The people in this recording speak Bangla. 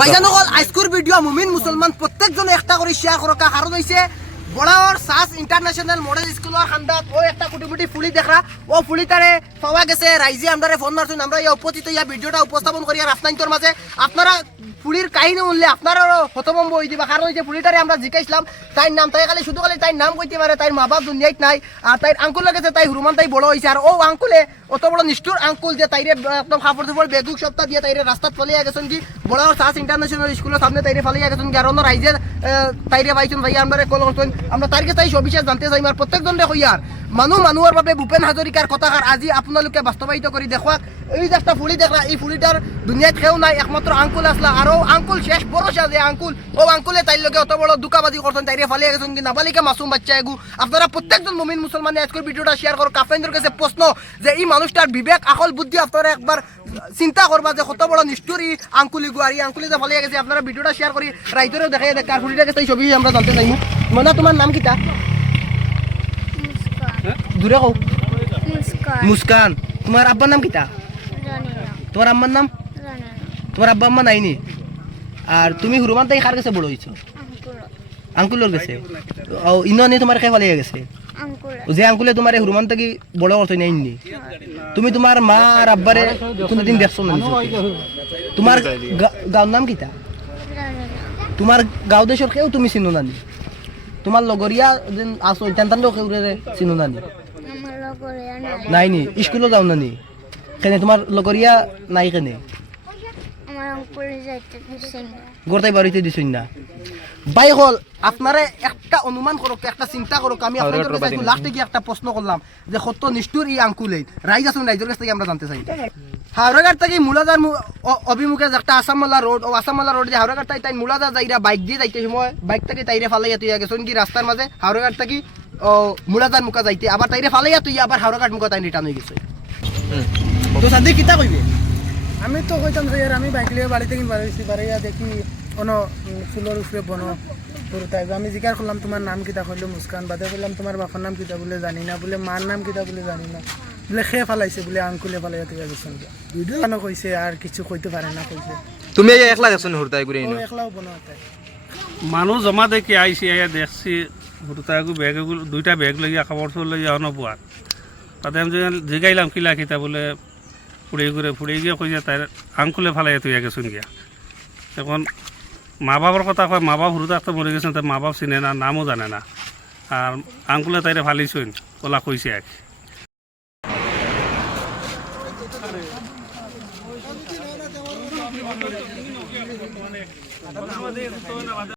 ভাইজানসকল আজকের ভিডিও মুমিন মুসলমান প্রত্যেকজনে একটা করে শেয়ার করকা কারণ হইছে বড়াওয়ার সাস ইন্টারন্যাশনাল মডেল স্কুলের খান্দাত ও একটা কুটিমুটি ফুলি দেখা ও ফুলিটারে পাওয়া গেছে রাইজে আমরারে ফোন মারছেন আমরা এই উপস্থিত ইয়া ভিডিওটা উপস্থাপন করি আর আপনাদের মাঝে আপনারা ফুলির কাহিনী উনলে আপনারাও হতভম্ব হয়ে দিবা কারণ হচ্ছে ফুলিটারে আমরা জিজ্ঞাসলাম তাই নাম তাই খালি শুধু খালি তাই নাম কইতে পারে তাই মা বাপ দুনিয়াত নাই আর তাই আঙ্কুল লাগেছে তাই হুরমান তাই বড় হয়েছে আর ও আঙ্কুলে অত বড় নিষ্ঠুর আঙ্কুল যে তাইরে একদম কাপড় চোপড় বেগুক সপ্তাহ দিয়ে তাইরে রাস্তাত ফলিয়া গেছেন কি বড় সাস ইন্টারন্যাশনাল স্কুলের সামনে তাইরে ফলিয়া গেছেন কি আর অন্য রাইজে তাইরে পাইছেন ভাই আমরা কল করছেন আমরা তাইকে তাই সবিশেষ জানতে চাই আর প্রত্যেকজনে কইয়ার মানুহৰ বাবে ভূপেন হাজৰিকাৰ কথাষাৰ আজি আপোনালোকে বাস্তৱায়িত কৰি দেখুৱাক এই যে একটা ফুলি দেখলা এই ফুলিটার দুনিয়াত কেউ নাই একমাত্র আঙ্কুল আসলা আর ও আঙ্কুল শেষ ভরসা যে আঙ্কুল ও আঙ্কুলে তাইর লগে অত বড় দুকাবাজি করছেন তাইরে ফালিয়ে গেছেন কি নাবালিকা মাসুম বাচ্চা এগু আপনারা প্রত্যেকজন মুমিন মুসলমানে আজকের ভিডিওটা শেয়ার করো আপনাদের কাছে প্রশ্ন যে এই মানুষটার বিবেক আকল বুদ্ধি আপনারা একবার চিন্তা করবা যে কত বড় নিষ্ঠুর এই আঙ্কুলি গুয়ারি আঙ্কুলি যে ফালিয়ে গেছে আপনারা ভিডিওটা শেয়ার করি রাইতরেও দেখাই দেখ কার ফুলিটা গেছে এই ছবি আমরা জানতে চাইমু মানে তোমার নাম কিটা দূরে কও মুস্কান তোমার আব্বার নাম কিটা তোমার আম্মার নাম তোমার আব্বা আম্মা নাইনি আর তুমি হুরমান তাই কার কাছে বড় হইছো আঙ্কুলের কাছে ও ইনানি তোমার কে ফালিয়ে গেছে যে আঙ্কুলে তোমার হুরমান তাকি বড় করতে নাইনি তুমি তোমার মা আর আব্বারে কোনদিন দেখছো না তোমার গাঁও নাম কিটা তোমার গাঁও দেশের কেউ তুমি চিনো নানি তোমার লগরিয়া যেন আসো তেনতান কেউ চিনো নানি নাইনি স্কুলে যাও নানি কেনে তোমার লগরিয়া নাই কেনে গোটাই বাড়িতে দিছুন না বাই হল আপনারা একটা অনুমান করুক একটা চিন্তা করুক আমি আপনাদের কাছে লাস্টে গিয়ে একটা প্রশ্ন করলাম যে কত নিষ্ঠুর এই আঙ্কুলে রাইজ আসুন রাইজের কাছ থেকে আমরা জানতে চাই হাওড়াঘাট থেকে মুলাদার অভিমুখে একটা আসামমালা রোড ও আসামমালা রোড যে হাওড়াঘাট থেকে তাই মুলাদার যাইরা বাইক দিয়ে যাইতে সময় বাইক থেকে তাইরে ফালাইয়া তুই গেছেন কি রাস্তার মাঝে হাওড়াঘাট থেকে মুলাদার মুখা যাইতে আবার তাইরে ফালাইয়া তুই আবার হাওড়াঘাট মুখা তাই রিটার্ন হয়ে গেছে তো সাদি কিতা কইবে আমি তো কইতাম যে আমি বাইক লিয়ে বাড়ি থেকে বাড়াইছি বাড়াইয়া দেখি কোনো ফুলের উপরে বনো তাই আমি জিজ্ঞাসা করলাম তোমার নাম কিতা করলো মুস্কান বাদে বললাম তোমার বাবার নাম কিতা বলে জানি না বলে মার নাম কিতা বলে জানি না বলে খেয়ে ফালাইছে বলে আঙ্কুলে ফালাইয়া তুই গেছেন ভিডিও কইছে আর কিছু কইতে পারে না কইছে তুমি একলা দেখছনি হুরতাই করে ও একলাও বনাতে মানুষ জমা দেখি আইসি আইয়া দেখছি হুরতাইগু ব্যাগগুলো দুইটা ব্যাগ লইয়া খাবার চল লইয়া অনপুয়ার তাতে আমি জিগাইলাম কিলা কিতা বলে ফুড়ে গিয়ে কইয়া তাই আঙ্কুলে ফালাইয়া তুই গেছুন গিয়া এখন মা বাবার কথা কয় মা বাপ হুরুতা একটা মরে গেছেন তাই মা বাপ চিনে না নামও জানে না আর আঙ্কুলে তাইরে ফালিছুন কলা কইছে এক